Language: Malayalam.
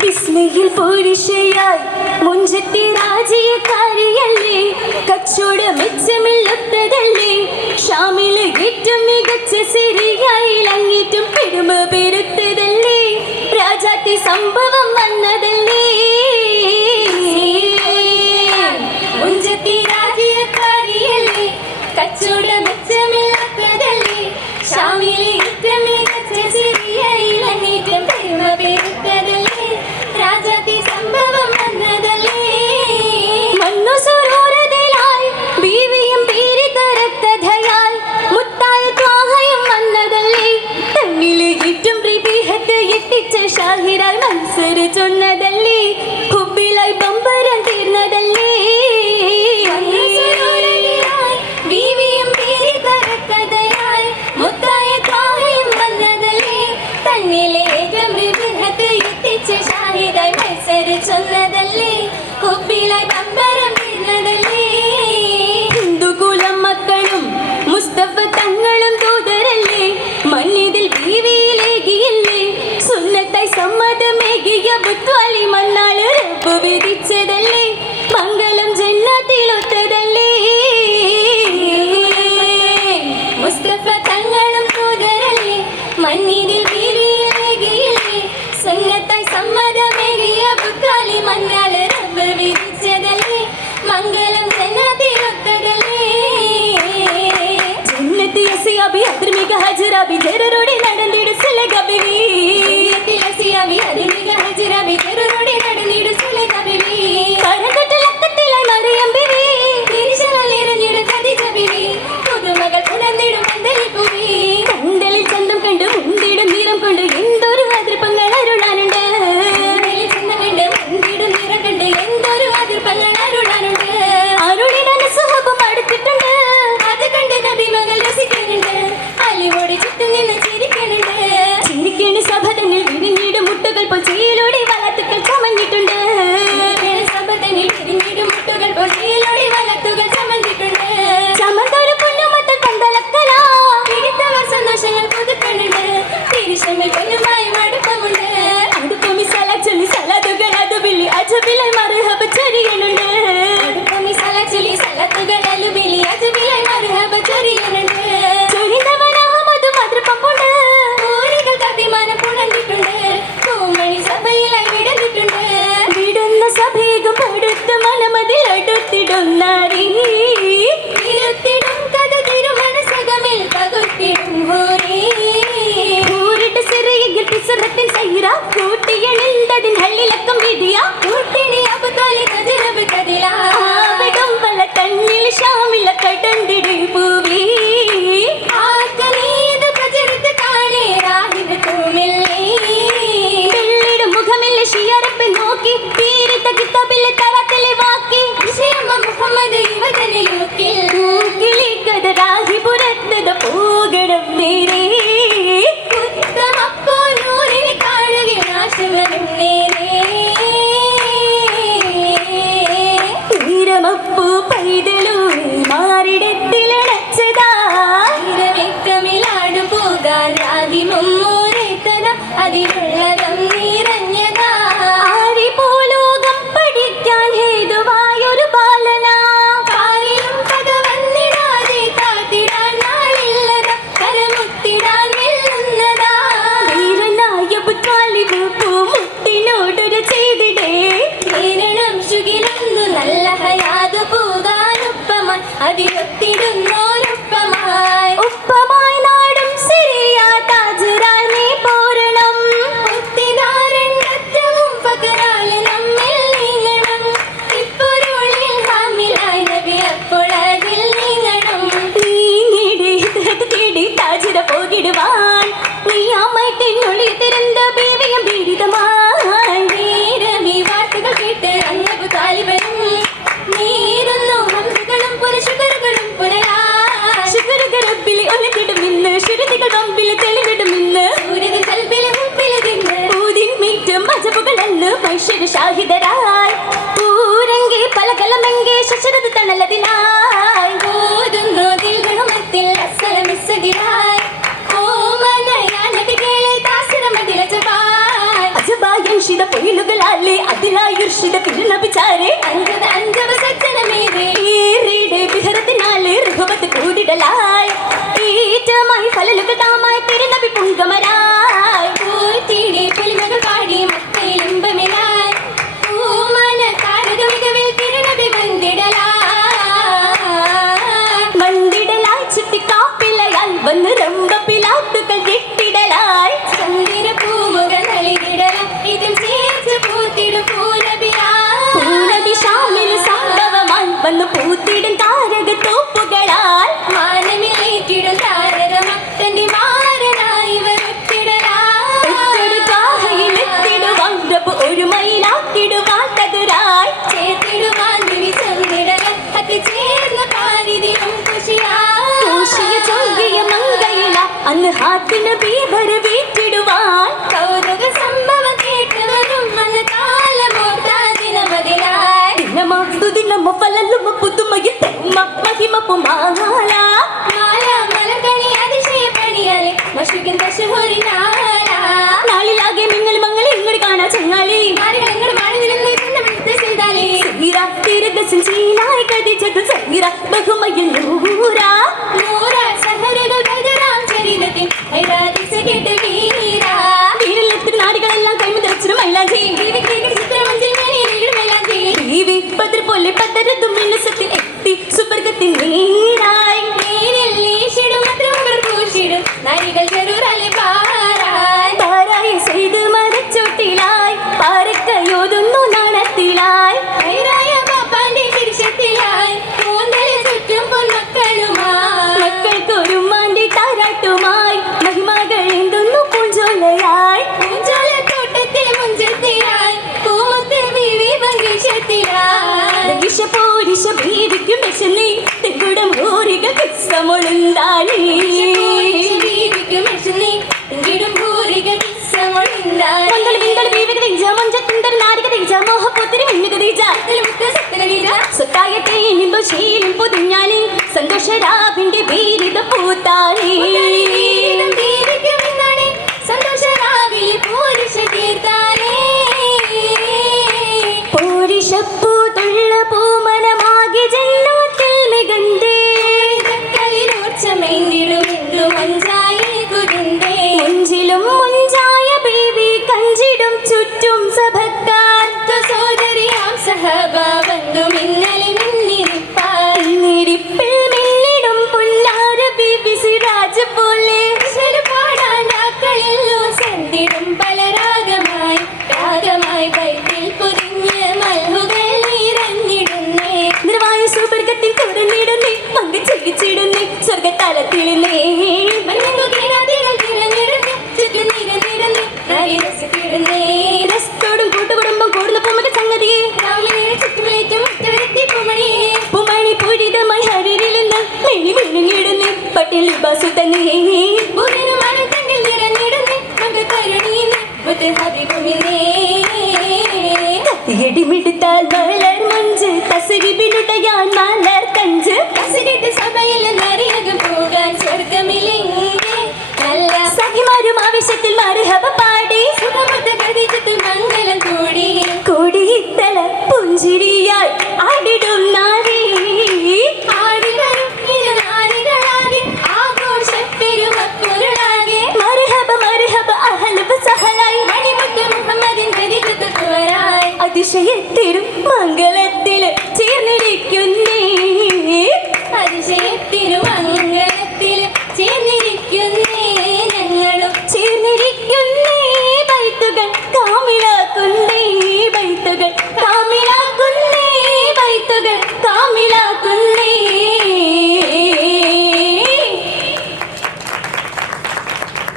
വിസ്മയിൽ പുരുഷയായി മുഞ്ചത്തി രാജിയക്കാരിയല്ലേ കച്ചോട മെച്ചമില്ലാത്തതല്ലേ? ഷാമിലെ ഏറ്റവും മികച്ച സിരിയായി ലങ്ങിറ്റും പെരുമ പെരുത്തതല്ലേ? രാജാത്തി സംഭവം വന്നതല്ലേ? പേര് ചൊന്നതല്ലേ? കൊമ്പിലായി പമ്പരം വീണതല്ലേ ഹിന്ദുകുലം മുസ്തഫ തങ്ങളും ദൂതരല്ലേ? മണ്ണിതിൽ ഭീവിയിലേകിയല്ലേ സുന്നത്തായി സമ്മതമേകിയ ബുദ്ധ ஹஜ்ராபி ஜெரரோடி நடந்திடு சில கபிவி திலசியாமி அதில் விடுவான் நீயாமை தென்னொழி திறந்த பீவியம் பீடிதமாய் வீரமி வார்த்தைகள் கேட்ட அன்னபு தாலிபனும் നീരുന്നു ഹംസകളും പുരശുകറുകളും പുനരാ ശുകറുകളപ്പിലെ ഒളിത്തിടും ഇന്ന്. ശുരുതികൾ പമ്പിൽ തെളിവിടും ഇന്ന്. സൂര്യൻ കൽപ്പിലെ മുമ്പിലെ തിന്ന് ഊതിൻ പൊയിലുകളാലേ അതിലായുർഷിത തിരുനപിച്ചാരെ അഞ്ചത് അഞ്ചവ സജ്ജനമേറെ ഈറിടെ വിഹരത്തിനാല് ഋഹുവത്ത് കൂടിടലായി. വന്ന് പൂത്തിടും താരക തോപ്പുകളാൽ. മാനമിലേക്കിടും താരക മത്തന്റെ മാരനായി ഒരു മയിലാക്കിടുവാൻ തകരായി. ചേർത്തിടുവാൻ ദിവി ചന്ദിടലം അത് ചേർന്ന പാരിതിയും ൂഷിയ ചൊല്ലിയ മങ്കയില അന്ന് ഹാത്തിന് ബീവര വീട്ടിടുവാൻ കാലമോട്ടാതിനമതിലായി നമ്മ സുദിനമ ഫലലുമ പുതുമയിൽ തെമ്മ മഹിമപ്പു മാല മാല മലക്കണി അതിശയപ്പണിയാലെ മഷുകിൻ തശുഹുരി നാല നാളിലാകെ നിങ്ങൾ മങ്ങൾ ഇങ്ങോട്ട് കാണാ ചങ്ങാളി വിടുത്ത ചെയ്താലേ സീറ ബഹുമയിൽ നൂരാ നൂറ സഹരകൾ ബദറാം ചരിതത്തിൽ ഐരാദിസ കേട്ട് വീരാ വീരലെത്തിരി നാടികളെല്ലാം കൈമ തെളിച്ചിട്ട് ശീലം പൊതിഞ്ഞാലി സന്തോഷരാവിന്റെ പേരിത പൂത്താലി. മുഞ്ചിലും മുഞ്ചായ ബീവി കഞ്ചിടും ചുറ്റും സഭക്കാർ. പിന്നിരിപ്പിൽ മിന്നിടും പുന്നാര ബീവി സിറാജ് പോലെ. പലരാഗമായി രാഗമായി. ബൈബിൾ പൊതിഞ്ഞ് മൽഹുകൾ നിറഞ്ഞിടുന്നേ നിർവായ സുവർഗത്തിൽ തുറന്നിടുന്നേ പങ്ക്